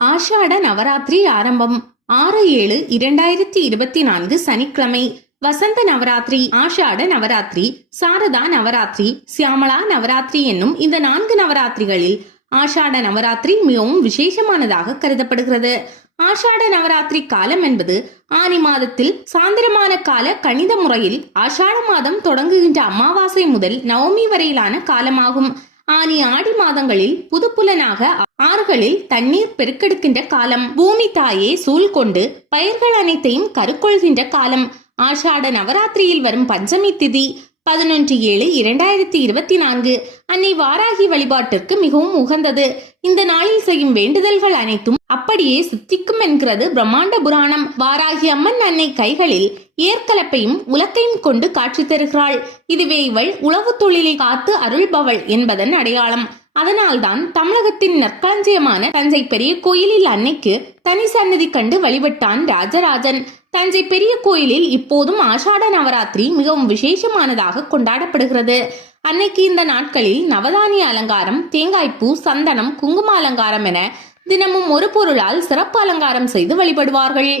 ஆஷாட நவராத்திரி ஆரம்பம். ஆறு ஏழு இரண்டாயிரத்தி இருபத்தி நான்கு சனிக்கிழமை. வசந்த நவராத்திரி ஆஷாட நவராத்திரி சாரதா நவராத்திரி சியாமளா நவராத்திரி என்னும் இந்த நான்கு நவராத்திரிகளில் ஆஷாட நவராத்திரி மிகவும் விசேஷமானதாக கருதப்படுகிறது. ஆஷாட நவராத்திரி காலம் என்பது ஆனி மாதத்தில் சாந்திரமான கால கணித முறையில் ஆஷாட மாதம் தொடங்குகின்ற அமாவாசை முதல் நவமி வரையிலான காலமாகும். ஆனி ஆடி மாதங்களில் புதுப்புலனாக ஆறுகளில் தண்ணீர் பெருக்கெடுக்கின்ற காலம். பூமி தாயே சூழ் கொண்டு பயிர்கள் அனைத்தையும் கருக்கொள்கின்ற காலம். ஆஷாட நவராத்திரியில் வரும் பஞ்சமி திதி பதினொன்று ஏழு இரண்டாயிரத்தி இருபத்தி நான்கு. அன்னை வாராகி வழிபாட்டிற்கு மிகவும் உகந்தது. இந்த நாளில் செய்யும் வேண்டுதல்கள் அனைத்தும் அப்படியே சித்திக்கும் என்கிறது பிரம்மாண்ட புராணம். வாராகி அம்மன் அன்னை கைகளில் ஏற்கலப்பையும் உலக்கையும் கொண்டு காட்சி தருகிறாள். இதுவே இவள் உழவு தொழிலை காத்து அருள்பவள் என்பதன் அடையாளம். அதனால்தான் தமிழகத்தின் நற்களஞ்சியமான தஞ்சை பெரிய கோயிலில் அன்னைக்கு தனி சன்னதி கண்டு வழிபட்டான் ராஜராஜன். தஞ்சை பெரிய கோயிலில் இப்போதும் ஆஷாட நவராத்திரி மிகவும் விசேஷமானதாக கொண்டாடப்படுகிறது. அன்னைக்கு இந்த நாட்களில் நவதானிய அலங்காரம் தேங்காய்ப்பூ சந்தனம் குங்கும அலங்காரம் என தினமும் ஒரு பொருளால் சிறப்பு அலங்காரம் செய்து வழிபடுவார்கள்.